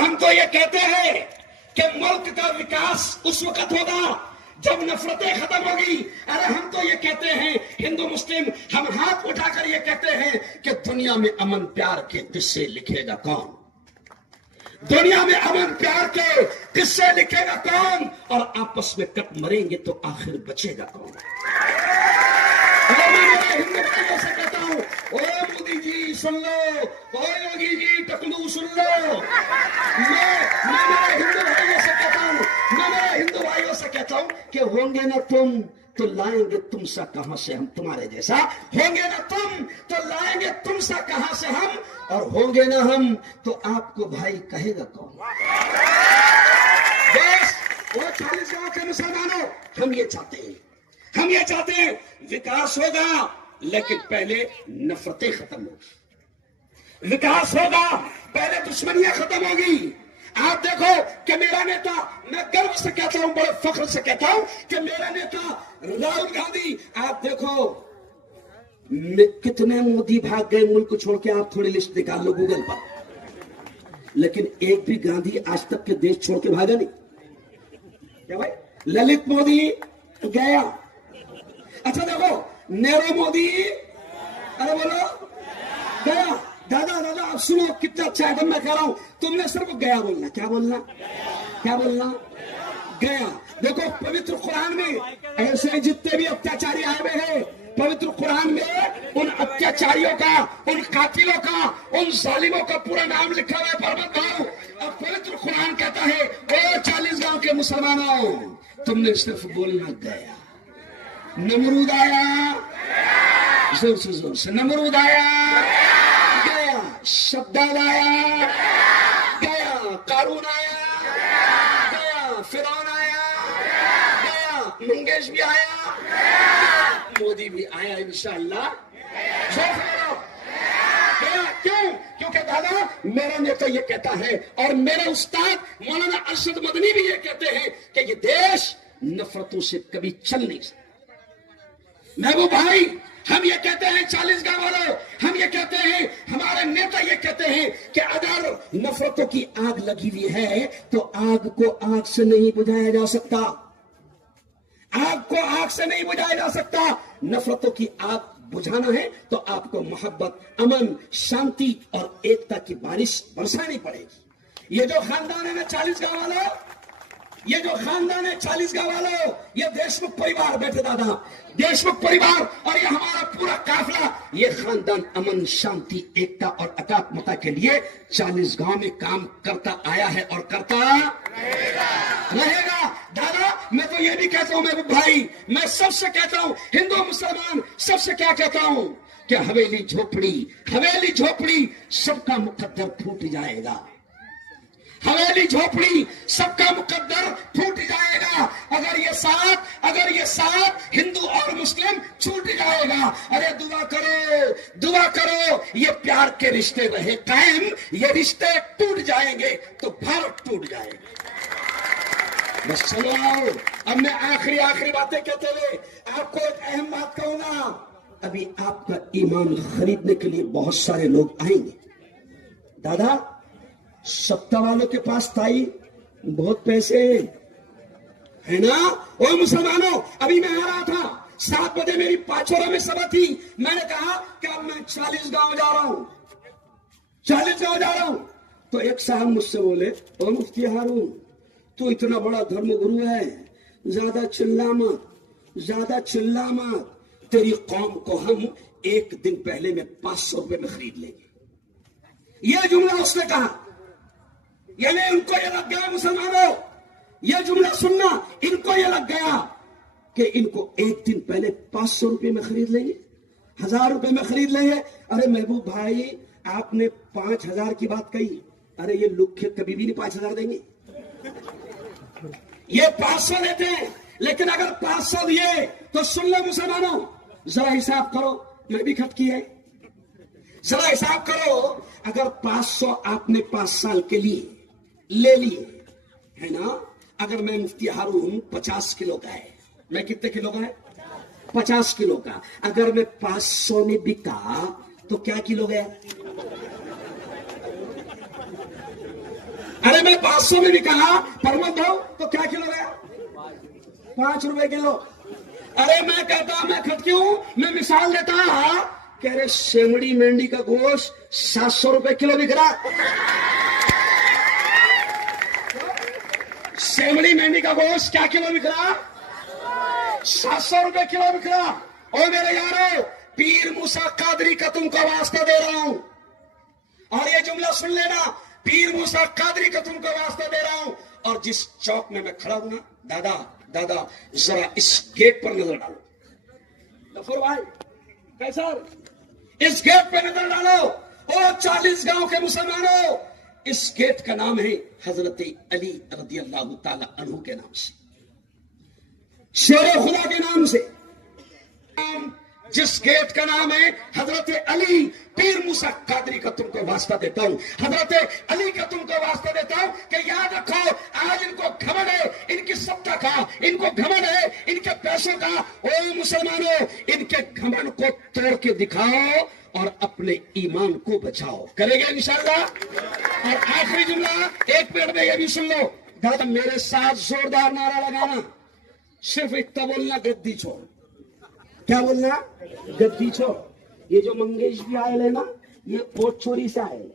हम तो ये कहते हैं कि मुल्क का विकास उस वक्त होगा जब नफरतें खत्म होगी। अरे हम तो ये कहते हैं, हिंदू मुस्लिम हम हाथ उठाकर ये कहते हैं कि दुनिया में अमन प्यार के किस्से लिखेगा कौन? दुनिया में अमन प्यार के किस्से लिखेगा कौन? और आपस में कट मरेंगे तो आखिर बचेगा कौन? मैं हिंदू भाइयों से कहता हूं, ओ मोदी जी सुन लो, ओ योगी जी टकलू सुन लो। मैं मेरे हिंदू भाइयों से कहता हूं, कि होंगे ना तुम तो लाएंगे तुम सा कहां से हम, तुम्हारे जैसा होंगे ना तुम तो लाएंगे तुम सा कहां से हम, और होंगे ना हम तो आपको भाई कहेगा कौन? बस वो 40 गांव के मुसलमानों, हम ये चाहते हैं विकास होगा, लेकिन पहले नफरतें खत्म होगी। विकास होगा, पहले दुश्मनियां खत्म होगी। आप देखो कि मेरा नेता, मैं गर्व से कहता हूं, बड़े फख्र से कहता हूं कि मेरा नेता राहुल गांधी, आप देखो कितने मोदी भाग गए मुल्क को छोड़ के। आप थोड़ी लिस्ट निकाल लो गूगल पर, लेकिन एक भी गांधी आज तक के देश छोड़ के भागा नहीं। क्या भाई? ललित मोदी गया। अच्छा देखो, नेहरू मोदी, अरे बोलो, गया। दादा आप सुनो कितना अच्छा है। मैं कह रहा हूं, तुमने सिर्फ गया बोलना। क्या बोलना? गया। देखो पवित्र कुरान में ऐसे जितने भी अत्याचारी आए हुए हैं, पवित्र कुरान में उन अत्याचारियों का, उन कातिलों का, उन जालिमों का पूरा नाम लिखा हुआ है। पर्वत भाव, अब पवित्र कुरान कहता है, ओ 40 गांव के मुसलमानों, तुमने सिर्फ बोलना गया। नमरूद आया, जोर से नमरूद आया, गया। शद्दाद आया, गया। कारून आया, गया। फिरौन आया, गया। मंगेश भी आया, गया। मोदी भी आया इंशाअल्लाह। क्यों? क्योंकि दादा मेरा नेता ये कहता है, और मेरे उस्ताद मौलाना अरशद मदनी भी ये कहते हैं कि ये देश नफरतों से कभी चल नहीं सकता। महबूब भाई, हम ये कहते हैं 40 गांव वालों, हम ये कहते हैं, हमारे नेता ये कहते हैं कि अगर नफरतों की आग लगी हुई है तो आग को आग से नहीं बुझाया जा सकता। आग को आग से नहीं बुझाया जा सकता। नफरतों की आग बुझाना है तो आपको मोहब्बत, अमन, शांति और एकता की बारिश बरसानी पड़ेगी। ये जो खानदान है ना 40 गांव वालों, ये जो खानदान है 40 गांव वालों, ये देशमुख परिवार बैठे दादा, देशमुख परिवार और ये हमारा पूरा काफिला, ये खानदान अमन, शांति, एकता और एकात्मता के लिए 40 गांव में काम करता आया है और करता रहेगा। दादा मैं तो ये भी कहता हूं महबूब भाई, मैं सबसे कहता हूं, हिंदू मुसलमान सबसे क्या कहता हूं कि हवेली झोपड़ी सबका मुकद्दर फूट जाएगा। हवेली झोपड़ी सबका मुकद्दर फूट जाएगा अगर ये साथ हिंदू और मुस्लिम छूट जाएगा। अरे दुआ करो ये प्यार के रिश्ते रहे कायम, ये रिश्ते टूट जाएंगे तो भारत टूट जाएगा। बस चलो आओ, अब मैं आखिरी बातें कहते हुए आपको एक अहम बात कहूंगा। अभी आपका ईमान खरीदने के लिए बहुत सारे लोग आएंगे। दादा सत्ता वालों के पास ताई बहुत पैसे है ना। ओ मुसलमानों, अभी मैं आ रहा था, 7 बजे मेरी पाचोरा में सभा थी। मैंने कहा कि अब मैं 40 गांव जा रहा हूं। तो एक साहब मुझसे बोले, ओ मुफ्ती हारून, तू इतना बड़ा धर्मगुरु है, ज्यादा चिल्ला मत, तेरी कौम को हम एक दिन पहले में 500 रुपए में खरीद लेंगे। यह जुमला उसने कहा, यानी इनको यह लग गया मुसलमानों, यह जुमला सुनना इनको यह लग गया कि इनको एक दिन पहले 500 रुपए में खरीद लेंगे, 1000 रुपए में खरीद लेंगे। अरे महबूब भाई, आपने 5000 की बात कही, अरे ये लुखे कभी भी नहीं 5000 देंगे। ये 500 लेते हैं, लेकिन अगर 500 दिए तो सुन लो मुसलमानों, जरा हिसाब करो, मैं भी खत की है, जरा हिसाब करो। अगर 500 आपने 5 साल के लिए ले लिए है ना, अगर मैं मुफ्ती हारून 50 किलो का है, मैं कितने किलो का है? 50 किलो का। अगर मैं 500 में बिका तो क्या किलो गया? अरे मैं 500 में भी कहा पर मत दो तो क्या किलो गया? 5 रुपए किलो। अरे मैं कहता मैं खटकी हूं, मैं मिसाल देता कह रहे शेमड़ी मेंढी का गोश्त 700 रुपए किलो बिक रहा। शेमड़ी मेंढी का गोश्त क्या किलो बिक रहा? 700 रुपए किलो बिक रहा। और मेरे यारो पीर मूसा कादरी का तुमको वास्ता दे रहा हूं, और ये जुमला सुन लेना, पीर मूसा कादरी का तुमको वास्ता दे रहा हूं। और जिस चौक में मैं खड़ा हूं ना, दादा दादा जरा इस गेट पर नजर डालो। गफूर भाई कैसा, इस गेट पे नजर डालो। ओ 40 गांव के मुसलमानों, इस गेट का नाम है हजरत अली रदियल्लाहु ताला अन्हु के नाम से, शेर खुदा के नाम से। जिस गेट का नाम है हजरत अली, पीर मूसा कादरी का तुमको वास्ता देता हूं, हजरत अली का तुमको वास्ता देता हूं कि याद रखो, आज इनको घमंड है इनकी सत्ता का, इनको घमंड है इनके पैसों का। ओ मुसलमानों, इनके घमंड को तोड़ के दिखाओ और अपने ईमान को बचाओ। करेंगे इंशाअल्लाह। और आखिरी जुमला एक मिनट में ये भी सुन लो, दादा मेरे साथ जोरदार नारा लगाना, सिर्फ इतना बोलना, गद्दी छोड़। क्या बोलना? गद्दी छोड़। ये जो मंगेश भी आए है ना, ये वोट चोरी से आए हैं,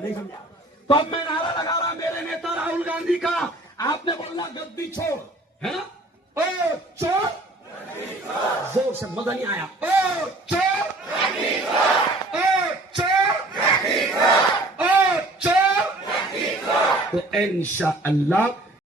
नहीं समझा? तो अब मैं नारा लगा रहा मेरे नेता राहुल गांधी का, आपने बोलना गद्दी छोड़, है ना? ओ चोर, जोर से मजा नहीं आया। ओ चोर, ओ चोर, ओ चोर। तो इंशाअल्लाह